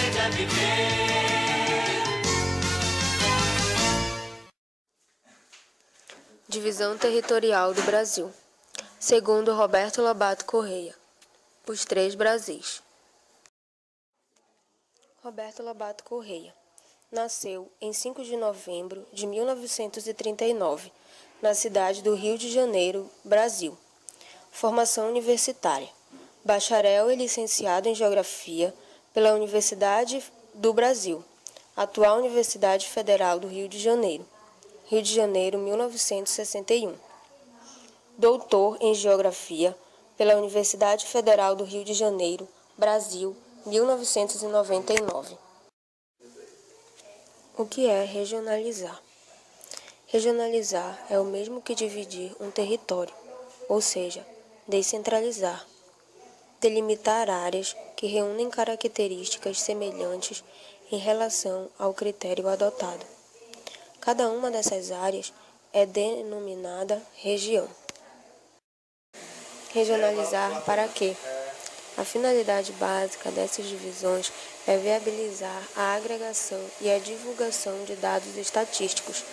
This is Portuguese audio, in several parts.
aprende a viver. Divisão territorial do Brasil. Segundo Roberto Lobato Correia, os 3 Brasis. Roberto Lobato Correia nasceu em 5 de novembro de 1939, na cidade do Rio de Janeiro, Brasil. Formação universitária. Bacharel e licenciado em Geografia pela Universidade do Brasil, atual Universidade Federal do Rio de Janeiro, 1961. Doutor em Geografia pela Universidade Federal do Rio de Janeiro, Brasil, 1999. O que é regionalizar? Regionalizar é o mesmo que dividir um território, ou seja, descentralizar. Delimitar áreas que reúnem características semelhantes em relação ao critério adotado. Cada uma dessas áreas é denominada região. Regionalizar para quê? A finalidade básica dessas divisões é viabilizar a agregação e a divulgação de dados estatísticos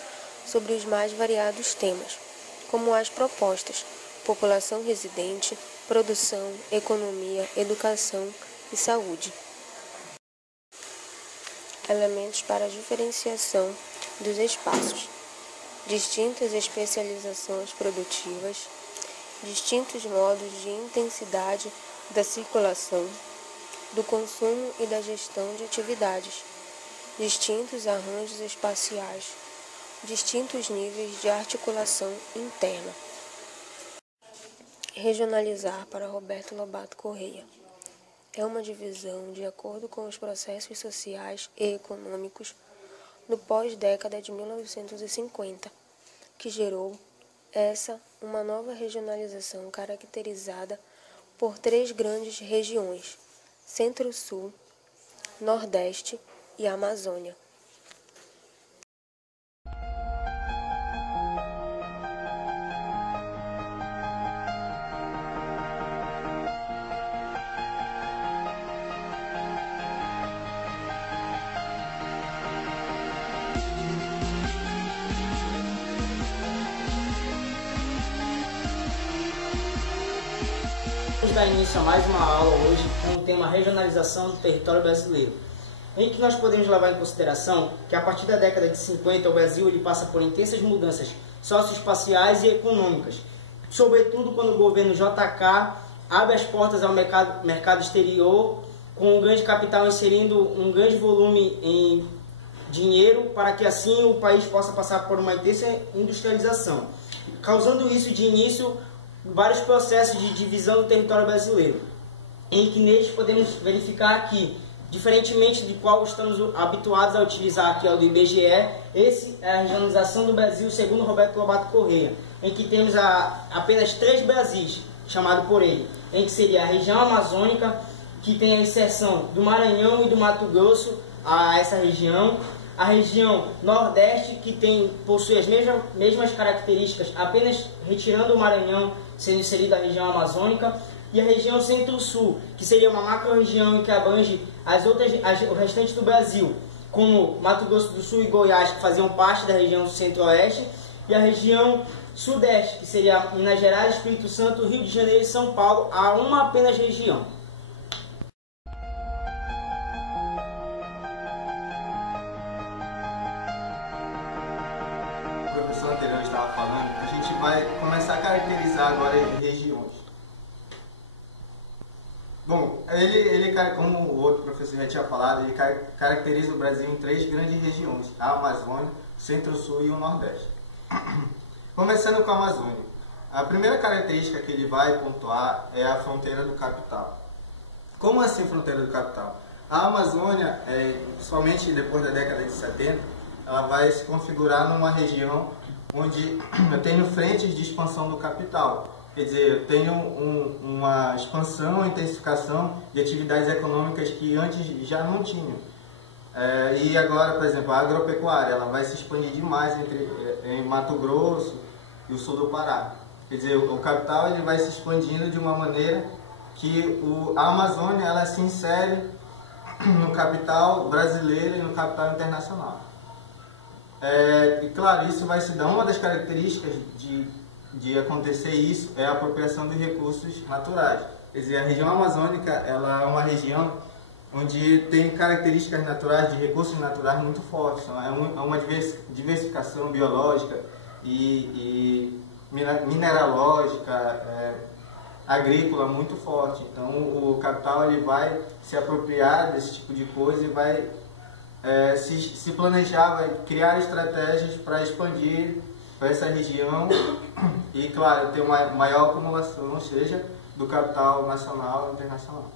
sobre os mais variados temas, como as propostas: população residente, produção, economia, educação e saúde. Elementos para a diferenciação dos espaços: distintas especializações produtivas, distintos modos de intensidade da circulação, do consumo e da gestão de atividades, distintos arranjos espaciais, distintos níveis de articulação interna. Regionalizar para Roberto Lobato Correia é uma divisão de acordo com os processos sociais e econômicos do pós-década de 1950, que gerou uma nova regionalização caracterizada por 3 grandes regiões: Centro-Sul, Nordeste e Amazônia. Vamos dar início a mais uma aula hoje com o tema regionalização do território brasileiro, em que nós podemos levar em consideração que a partir da década de 50 o Brasil ele passa por intensas mudanças socioespaciais e econômicas, sobretudo quando o governo JK abre as portas ao mercado exterior, com um grande capital inserindo um grande volume em dinheiro para que assim o país possa passar por uma intensa industrialização, causando isso de início vários processos de divisão do território brasileiro, em que neles podemos verificar que, diferentemente de qual estamos habituados a utilizar, que é o do IBGE, esse é a regionalização do Brasil segundo Roberto Lobato Correia, em que temos apenas 3 Brasis, chamado por ele, em que seria a região amazônica, que tem a inserção do Maranhão e do Mato Grosso a essa região, a região Nordeste, que possui as mesmas características, apenas retirando o Maranhão, sendo inserida a região amazônica, e a região Centro-Sul, que seria uma macro-região em que abrange o restante do Brasil, como Mato Grosso do Sul e Goiás, que faziam parte da região Centro-Oeste, e a região Sudeste, que seria Minas Gerais, Espírito Santo, Rio de Janeiro e São Paulo, a uma apenas região. O professor anterior estava falando, a gente vai começar a caracterizar agora regiões. Bom, ele, como o outro professor já tinha falado, ele caracteriza o Brasil em 3 grandes regiões: a Amazônia, o Centro-Sul e o Nordeste. Começando com a Amazônia. A primeira característica que ele vai pontuar é a fronteira do capital. Como assim fronteira do capital? A Amazônia, somente depois da década de 70, ela vai se configurar numa região onde eu tenho frentes de expansão do capital. Quer dizer, eu tenho uma expansão, intensificação de atividades econômicas que antes já não tinham. E agora, por exemplo, a agropecuária ela vai se expandir demais em Mato Grosso e o sul do Pará. Quer dizer, o capital ele vai se expandindo de uma maneira que a Amazônia ela se insere no capital brasileiro e no capital internacional. E claro, isso vai se dar, uma das características de acontecer isso é a apropriação dos recursos naturais. Quer dizer, a região amazônica ela é uma região onde tem características naturais, de recursos naturais muito fortes. Então, é uma diversificação biológica e mineralógica, agrícola muito forte. Então o capital ele vai se apropriar desse tipo de coisa e vai se planejar, vai criar estratégias para expandir para essa região e, claro, ter uma maior acumulação, seja do capital nacional e internacional.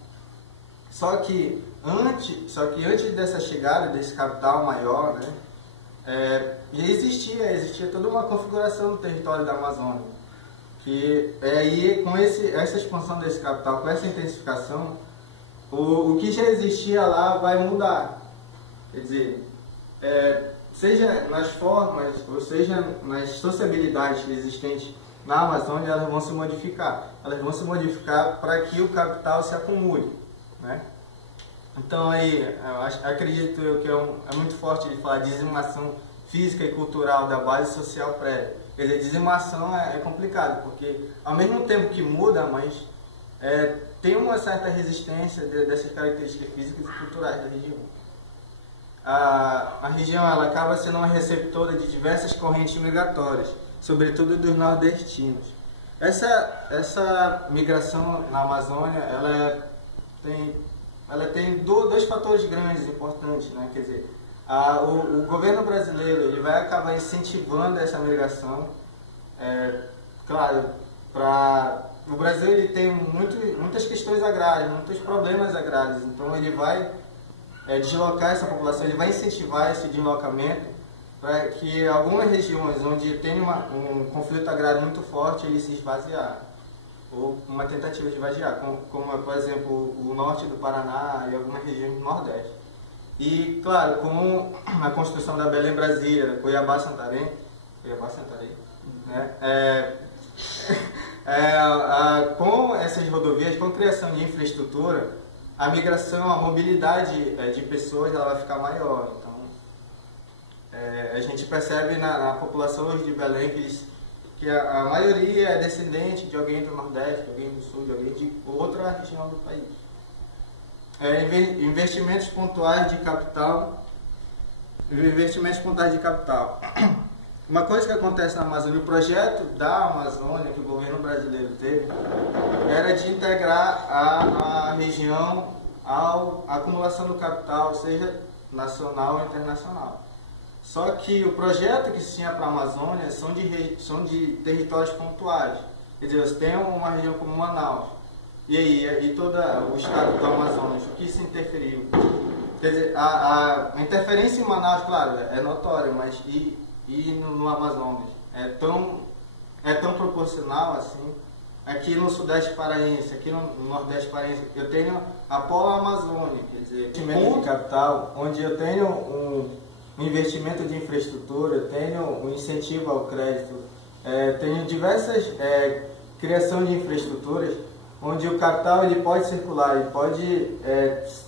Só que antes dessa chegada desse capital maior, né, existia toda uma configuração do território da Amazônia, que aí com essa expansão desse capital, com essa intensificação, o que já existia lá vai mudar. Quer dizer, seja nas formas, ou seja nas sociabilidades existentes na Amazônia, elas vão se modificar. Elas vão se modificar para que o capital se acumule, né? Então aí, acredito eu que é muito forte de falar de dizimação física e cultural da base social prévia. Quer dizer, dizimação é complicado, porque ao mesmo tempo que muda, mas tem uma certa resistência dessas características físicas e culturais da região. A região ela acaba sendo uma receptora de diversas correntes migratórias, sobretudo dos nordestinos. Essa migração na Amazônia ela tem dois fatores grandes importantes, né? Quer dizer, o governo brasileiro ele vai acabar incentivando essa migração. Claro, o Brasil ele tem muitas questões agrárias, muitos problemas agrários, então ele vai deslocar essa população, ele vai incentivar esse deslocamento para que algumas regiões onde tem um conflito agrário muito forte, ele se esvaziar, ou uma tentativa de esvaziar, como por exemplo o norte do Paraná e algumas regiões do Nordeste. E claro, com a construção da Belém-Brasília, da Cuiabá-Santarém, né, com essas rodovias, com a criação de infraestrutura, a migração, a mobilidade de pessoas ela vai ficar maior. Então, a gente percebe na população hoje de Belém que a maioria é descendente de alguém do Nordeste, de alguém do Sul, de alguém de outra região do país. Investimentos pontuais de capital. Uma coisa que acontece na Amazônia, o projeto da Amazônia que o governo brasileiro teve, era de integrar a região à acumulação do capital, seja nacional ou internacional. Só que o projeto que se tinha para a Amazônia são de territórios pontuais. Quer dizer, você tem uma região como Manaus, e todo o estado do Amazonas, o que se interferiu? Quer dizer, a interferência em Manaus, claro, é notória, mas no Amazonas é tão proporcional assim. Aqui no Sudeste Paraense, aqui no Nordeste Paraense, eu tenho a Polo Amazônia, quer dizer, investimento de capital, onde eu tenho um investimento de infraestrutura, eu tenho um incentivo ao crédito, tenho diversas criação de infraestruturas, onde o capital ele pode circular, ele pode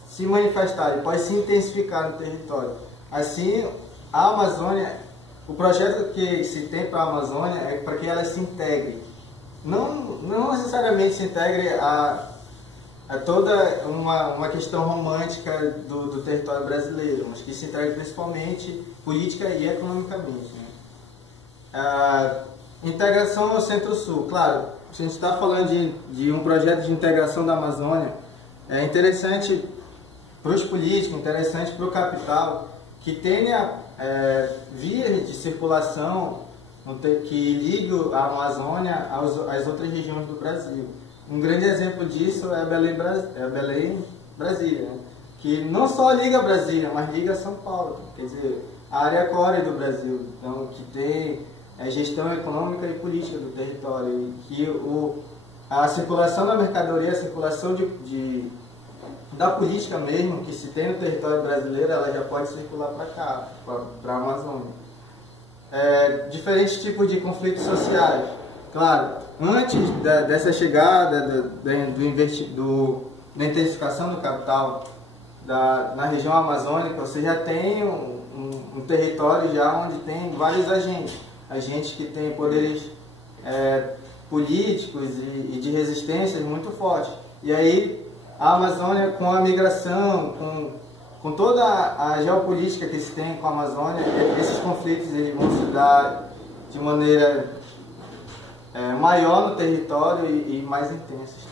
se manifestar, ele pode se intensificar no território. Assim, a Amazônia, o projeto que se tem para a Amazônia é para que ela se integre. Não necessariamente se integre a toda uma questão romântica do território brasileiro, mas que se integre principalmente política e economicamente, né? Integração ao Centro-Sul, claro, se a gente está falando de um projeto de integração da Amazônia, é interessante para os políticos, interessante para o capital, que tenha vias de circulação que ligue a Amazônia às outras regiões do Brasil. Um grande exemplo disso é Belém-Brasília, né? Que não só liga Brasília, mas liga São Paulo, quer dizer, a área core do Brasil, então, que tem gestão econômica e política do território, e que a circulação da mercadoria, a circulação da política mesmo, que se tem no território brasileiro, ela já pode circular para cá, para a Amazônia. Diferentes tipos de conflitos sociais. Claro, antes dessa chegada da intensificação do capital na região amazônica, você já tem um território já onde tem vários agentes que têm poderes políticos e de resistência muito fortes. E aí a Amazônia, com a migração, com toda a geopolítica que se tem com a Amazônia, esses conflitos eles vão se dar de maneira maior no território e mais intensos.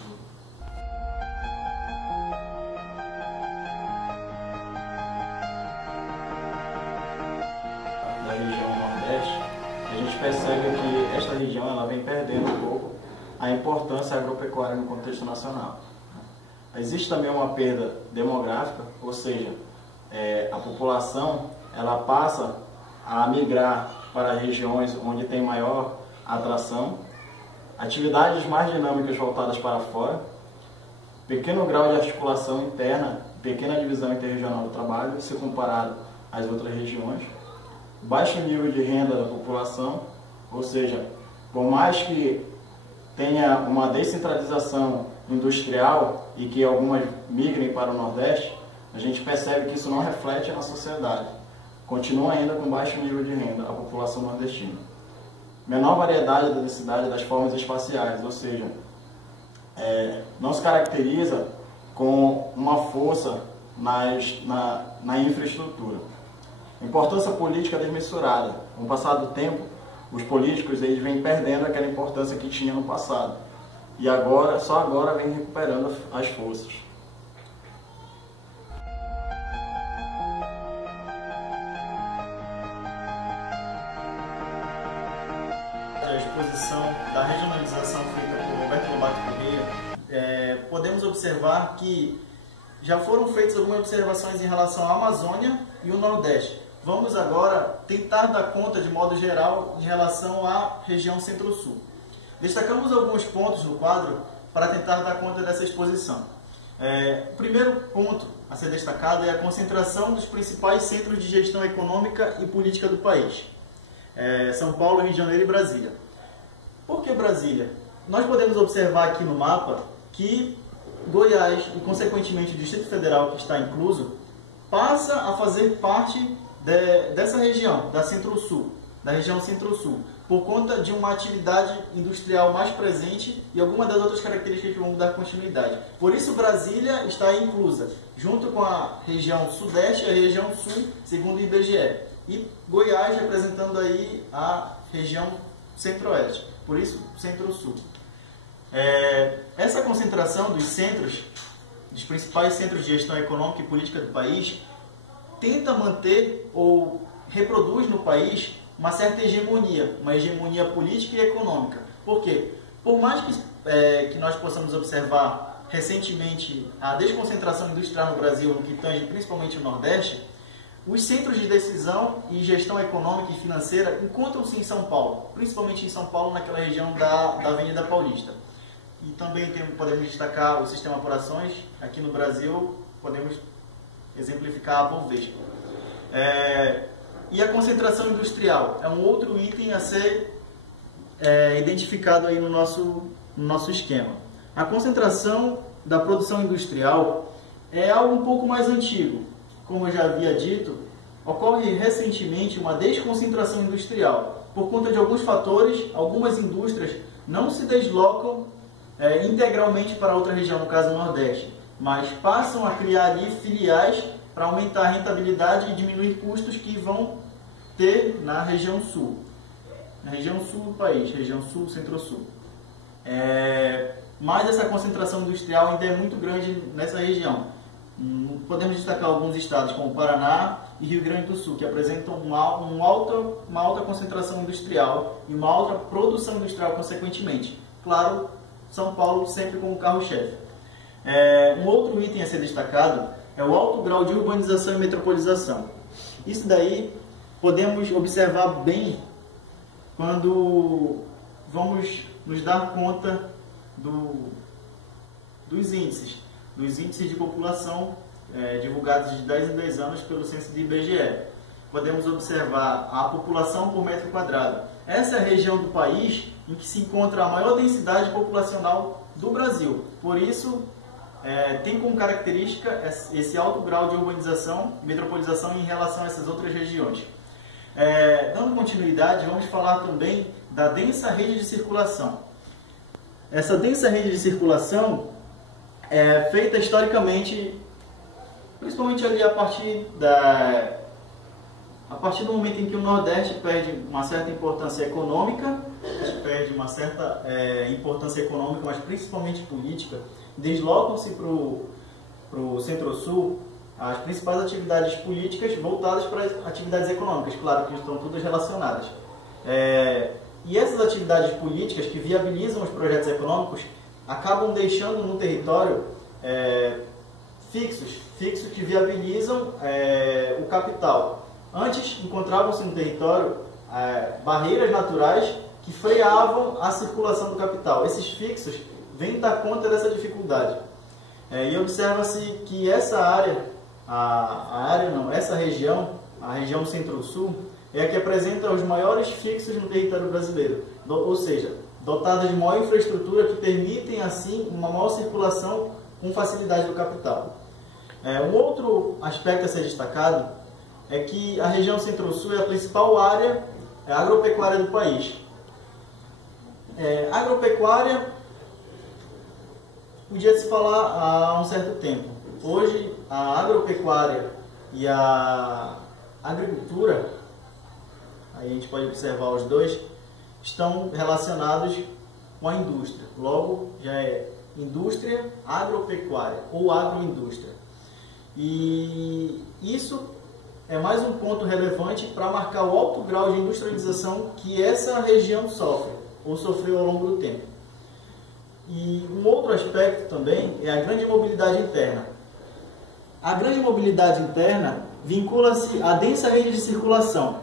Da região Nordeste, a gente percebe que esta região ela vem perdendo um pouco a importância agropecuária no contexto nacional. Existe também uma perda demográfica, ou seja, a população ela passa a migrar para regiões onde tem maior atração, atividades mais dinâmicas voltadas para fora, pequeno grau de articulação interna, pequena divisão interregional do trabalho, se comparado às outras regiões, baixo nível de renda da população, ou seja, por mais que tenha uma descentralização industrial e que algumas migrem para o Nordeste, a gente percebe que isso não reflete na sociedade. Continua ainda com baixo nível de renda a população nordestina. Menor variedade da densidade das formas espaciais, ou seja, não se caracteriza com uma força na infraestrutura. Importância política desmensurada. Com o passar do tempo, os políticos eles vêm perdendo aquela importância que tinha no passado. E agora, só agora vem recuperando as forças. A exposição da regionalização feita por Roberto Lobato Corrêa, podemos observar que já foram feitas algumas observações em relação à Amazônia e o Nordeste. Vamos agora tentar dar conta de modo geral em relação à região Centro-Sul. Destacamos alguns pontos no quadro para tentar dar conta dessa exposição. O primeiro ponto a ser destacado é a concentração dos principais centros de gestão econômica e política do país. São Paulo, Rio de Janeiro e Brasília. Por que Brasília? Nós podemos observar aqui no mapa que Goiás e, consequentemente, o Distrito Federal, que está incluso, passa a fazer parte dessa região, da Centro-Sul, da região Centro-Sul, por conta de uma atividade industrial mais presente e algumas das outras características que vão dar continuidade. Por isso, Brasília está inclusa, junto com a região Sudeste e a região Sul, segundo o IBGE. E Goiás representando aí a região Centro-Oeste, por isso Centro-Sul. Essa concentração dos centros, dos principais centros de gestão econômica e política do país, tenta manter ou reproduz no país uma certa hegemonia, uma hegemonia política e econômica. Por quê? Por mais que nós possamos observar recentemente a desconcentração industrial no Brasil, no que tange principalmente o Nordeste, os centros de decisão e gestão econômica e financeira encontram-se em São Paulo, principalmente em São Paulo, naquela região da Avenida Paulista. E também podemos destacar o sistema Apurações, aqui no Brasil podemos exemplificar a Bovespa. E a concentração industrial é um outro item a ser identificado aí no nosso esquema. A concentração da produção industrial é algo um pouco mais antigo. Como eu já havia dito, ocorre recentemente uma desconcentração industrial. Por conta de alguns fatores, algumas indústrias não se deslocam integralmente para outra região, no caso o Nordeste, mas passam a criar ali filiais para aumentar a rentabilidade e diminuir custos que vão ter na região Sul. Na região Sul do país, região Sul, Centro-Sul. Mas essa concentração industrial ainda é muito grande nessa região. Podemos destacar alguns estados como Paraná e Rio Grande do Sul, que apresentam uma alta concentração industrial e uma alta produção industrial consequentemente. Claro, São Paulo sempre como carro-chefe. Um outro item a ser destacado é o alto grau de urbanização e metropolização. Isso daí podemos observar bem quando vamos nos dar conta dos índices de população divulgados de 10 em 10 anos pelo censo do IBGE. Podemos observar a população por metro quadrado. Essa é a região do país em que se encontra a maior densidade populacional do Brasil. Por isso, tem como característica esse alto grau de urbanização e metropolização em relação a essas outras regiões. Dando continuidade, vamos falar também da densa rede de circulação. Essa densa rede de circulação é feita historicamente, principalmente ali a partir do momento em que o Nordeste perde uma certa importância econômica, mas principalmente política, deslocam-se para o Centro-Sul as principais atividades políticas voltadas para as atividades econômicas, claro que estão todas relacionadas. E essas atividades políticas que viabilizam os projetos econômicos acabam deixando no território fixos que viabilizam o capital. Antes encontravam-se no território barreiras naturais que freavam a circulação do capital. Esses fixos vêm dar conta dessa dificuldade. E observa-se que essa região, a região Centro-Sul, é a que apresenta os maiores fixos no território brasileiro, ou seja, dotada de maior infraestrutura que permitem, assim, uma maior circulação com facilidade do capital. Um outro aspecto a ser destacado é que a região Centro-Sul é a principal área agropecuária do país. Agropecuária podia se falar há um certo tempo. Hoje, a agropecuária e a agricultura, aí a gente pode observar os dois, estão relacionados com a indústria. Logo, já é indústria agropecuária ou agroindústria. E isso é mais um ponto relevante para marcar o alto grau de industrialização que essa região sofre ou sofreu ao longo do tempo. E um outro aspecto também é a grande mobilidade interna. A grande mobilidade interna vincula-se à densa rede de circulação.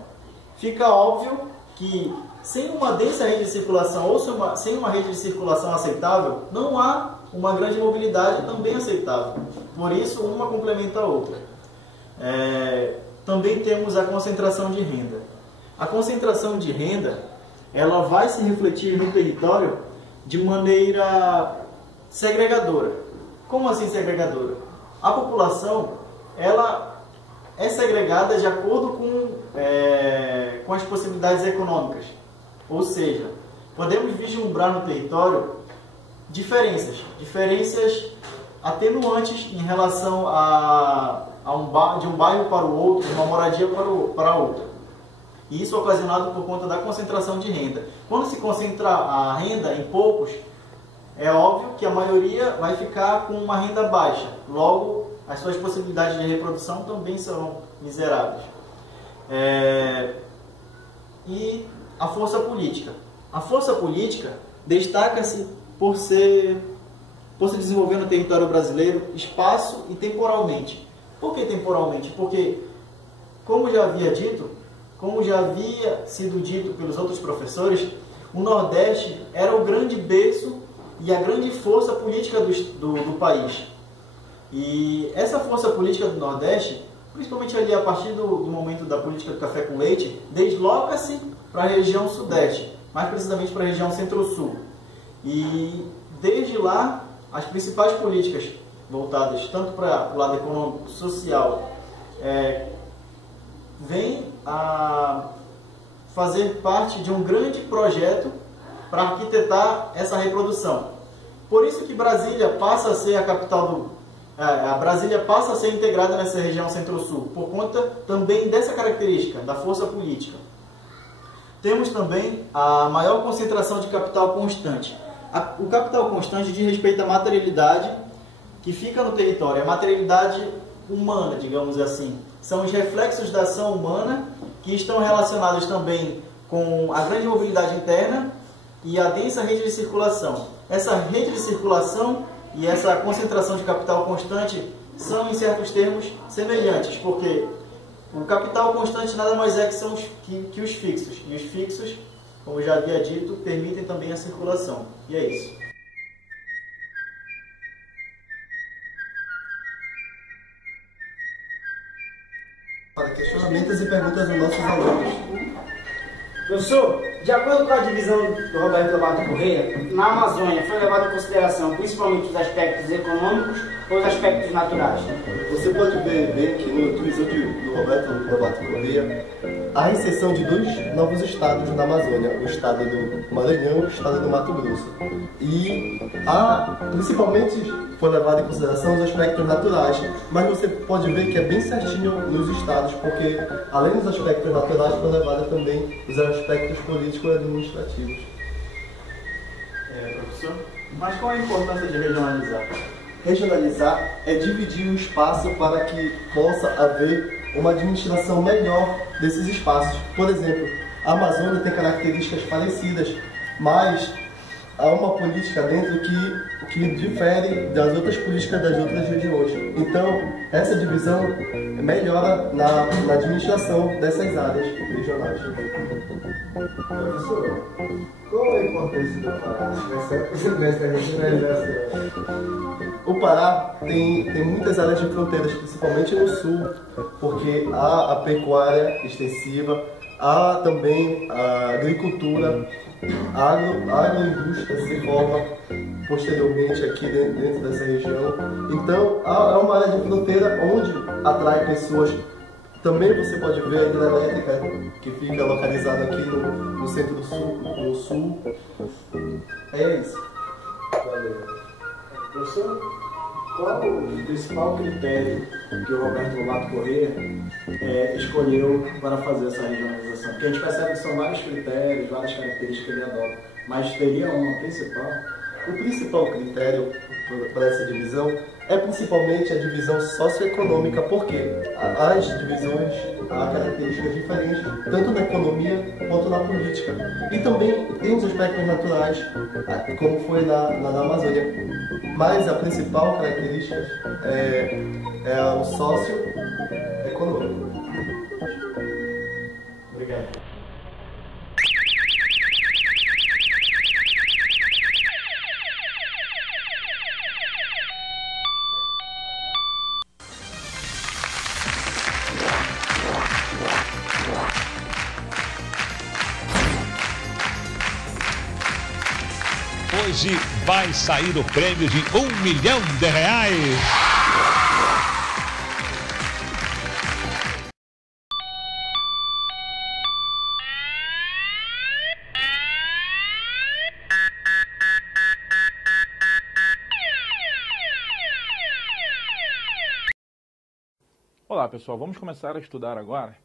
Fica óbvio que sem uma densa rede de circulação ou sem uma rede de circulação aceitável, não há uma grande mobilidade também aceitável. Por isso, uma complementa a outra. Também temos a concentração de renda. A concentração de renda, ela vai se refletir no território de maneira segregadora. Como assim segregadora? A população, ela é segregada de acordo com as possibilidades econômicas. Ou seja, podemos vislumbrar no território diferenças atenuantes em relação de um bairro para o outro, de uma moradia para outra. E isso é ocasionado por conta da concentração de renda. Quando se concentra a renda em poucos, é óbvio que a maioria vai ficar com uma renda baixa. Logo, as suas possibilidades de reprodução também serão miseráveis. E a força política. A força política destaca-se por se desenvolver no território brasileiro espaço e temporalmente. Por que temporalmente? Porque, como já havia sido dito pelos outros professores, o Nordeste era o grande berço e a grande força política do país. E essa força política do Nordeste, principalmente ali a partir do momento da política do café com leite, desloca-se para a região Sudeste, mais precisamente para a região Centro-Sul. E desde lá, as principais políticas voltadas tanto para o lado econômico, social, vêm a fazer parte de um grande projeto para arquitetar essa reprodução. Por isso que Brasília passa a ser a capital Brasília passa a ser integrada nessa região Centro-Sul, por conta também dessa característica, da força política. Temos também a maior concentração de capital constante. O capital constante diz respeito à materialidade que fica no território, a materialidade humana, digamos assim. São os reflexos da ação humana que estão relacionados também com a grande mobilidade interna e a densa rede de circulação. Essa rede de circulação e essa concentração de capital constante são, em certos termos, semelhantes, porque o capital constante nada mais é que os fixos. E os fixos, como já havia dito, permitem também a circulação. E é isso. Para questionamentos e perguntas dos nossos alunos. Professor, De acordo com a divisão do Roberto Lobato Corrêa, na Amazônia foi levado em consideração principalmente os aspectos econômicos ou os aspectos naturais? Você pode ver que no divisão do Roberto Lobato Corrêa, há inserção de 2 novos estados da Amazônia, o estado do Maranhão e o estado do Mato Grosso. E principalmente foi levado em consideração os aspectos naturais, mas você pode ver que é bem certinho nos estados, porque além dos aspectos naturais foi levado também os aspectos políticos e administrativos. Professor, mas qual a importância de regionalizar? Regionalizar é dividir o espaço para que possa haver uma administração melhor desses espaços. Por exemplo, a Amazônia tem características parecidas, mas há uma política dentro que difere das outras políticas das outras regiões. Então, essa divisão melhora na administração dessas áreas regionais. Professor, qual a importância do Pará nessa regionalização? O Pará tem muitas áreas de fronteiras, principalmente no sul, porque há a pecuária extensiva, há também a agricultura, a agroindústria se forma posteriormente aqui dentro dessa região. Então, há uma área de fronteira onde atrai pessoas. Também você pode ver a hidrelétrica, que fica localizada aqui no centro do sul, no sul. É isso. Valeu. Professor, qual o principal critério que o Roberto Lobato Corrêa escolheu para fazer essa regionalização? Porque a gente percebe que são vários critérios, várias características que ele adota, mas teria uma principal? O principal critério para essa divisão é principalmente a divisão socioeconômica, porque as divisões há características diferentes, tanto na economia quanto na política. E também tem os aspectos naturais, como foi na Amazônia. Mas a principal característica é o socioeconômico. Obrigado. Hoje vai sair o prêmio de R$1 milhão. Olá pessoal, vamos começar a estudar agora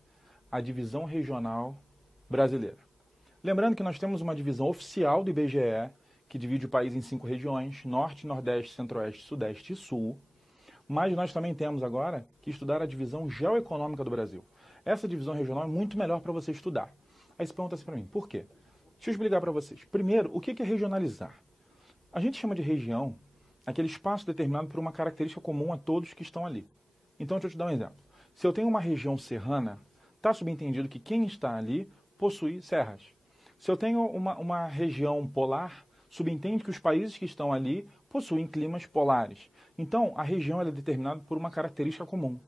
a divisão regional brasileira. Lembrando que nós temos uma divisão oficial do IBGE, que divide o país em 5 regiões, Norte, Nordeste, Centro-Oeste, Sudeste e Sul. Mas nós também temos agora que estudar a divisão geoeconômica do Brasil. Essa divisão regional é muito melhor para você estudar. Aí você pergunta assim para mim, por quê? Deixa eu explicar para vocês. Primeiro, o que é regionalizar? A gente chama de região aquele espaço determinado por uma característica comum a todos que estão ali. Então, deixa eu te dar um exemplo. Se eu tenho uma região serrana, está subentendido que quem está ali possui serras. Se eu tenho uma região polar, subentende que os países que estão ali possuem climas polares. Então, a região é determinada por uma característica comum.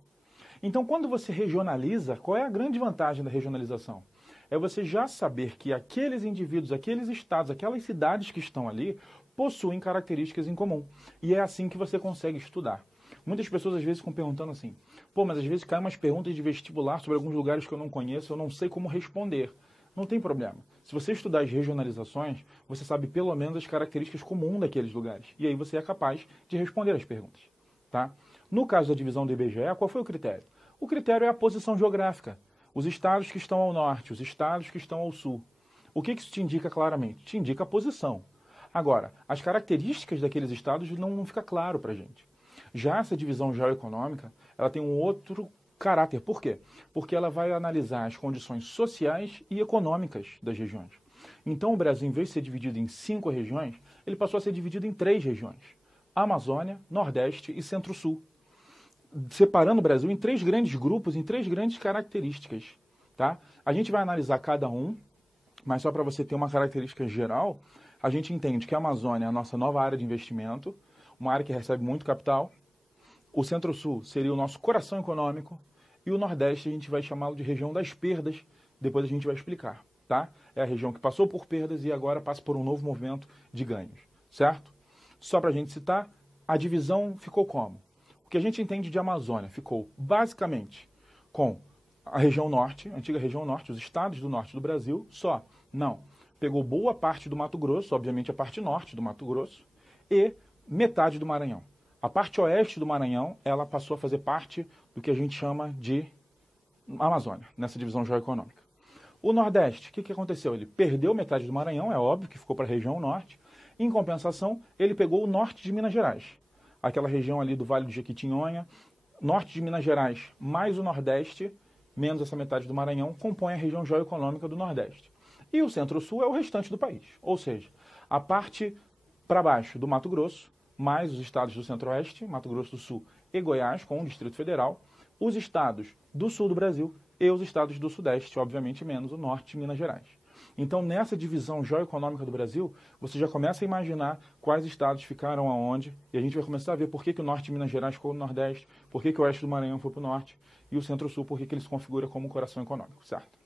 Então, quando você regionaliza, qual é a grande vantagem da regionalização? É você já saber que aqueles indivíduos, aqueles estados, aquelas cidades que estão ali possuem características em comum. E é assim que você consegue estudar. Muitas pessoas às vezes ficam perguntando assim, pô, mas às vezes caem umas perguntas de vestibular sobre alguns lugares que eu não conheço, eu não sei como responder. Não tem problema. Se você estudar as regionalizações, você sabe pelo menos as características comuns daqueles lugares. E aí você é capaz de responder as perguntas. Tá? No caso da divisão do IBGE, qual foi o critério? O critério é a posição geográfica. Os estados que estão ao norte, os estados que estão ao sul. O que isso te indica claramente? Te indica a posição. Agora, as características daqueles estados não fica claro para a gente. Já essa divisão geoeconômica, ela tem um outro caráter. Por quê? Porque ela vai analisar as condições sociais e econômicas das regiões. Então o Brasil, em vez de ser dividido em 5 regiões, ele passou a ser dividido em 3 regiões. Amazônia, Nordeste e Centro-Sul. Separando o Brasil em 3 grandes grupos, em 3 grandes características. Tá? A gente vai analisar cada um, mas só para você ter uma característica geral, a gente entende que a Amazônia é a nossa nova área de investimento, uma área que recebe muito capital. O Centro-Sul seria o nosso coração econômico e o Nordeste a gente vai chamá-lo de região das perdas, depois a gente vai explicar. tá? É a região que passou por perdas e agora passa por um novo movimento de ganhos, certo? Só para a gente citar, a divisão ficou como? O que a gente entende de Amazônia ficou basicamente com a região norte, a antiga região norte, os estados do norte do Brasil, só. Não. Pegou boa parte do Mato Grosso, obviamente a parte norte do Mato Grosso, e metade do Maranhão. A parte oeste do Maranhão, ela passou a fazer parte do que a gente chama de Amazônia, nessa divisão geoeconômica. O Nordeste, o que aconteceu? Ele perdeu metade do Maranhão, é óbvio que ficou para a região norte. Em compensação, ele pegou o norte de Minas Gerais, aquela região ali do Vale do Jequitinhonha, norte de Minas Gerais, mais o Nordeste, menos essa metade do Maranhão, compõe a região geoeconômica do Nordeste. E o Centro-Sul é o restante do país, ou seja, a parte para baixo do Mato Grosso, mais os estados do Centro-Oeste, Mato Grosso do Sul e Goiás, com o Distrito Federal, os estados do Sul do Brasil e os estados do Sudeste, obviamente menos o Norte de Minas Gerais. Então, nessa divisão geoeconômica do Brasil, você já começa a imaginar quais estados ficaram aonde, e a gente vai começar a ver por que o Norte de Minas Gerais ficou no Nordeste, por que o Oeste do Maranhão foi para o Norte, e o Centro-Sul, por que ele se configura como um coração econômico, certo?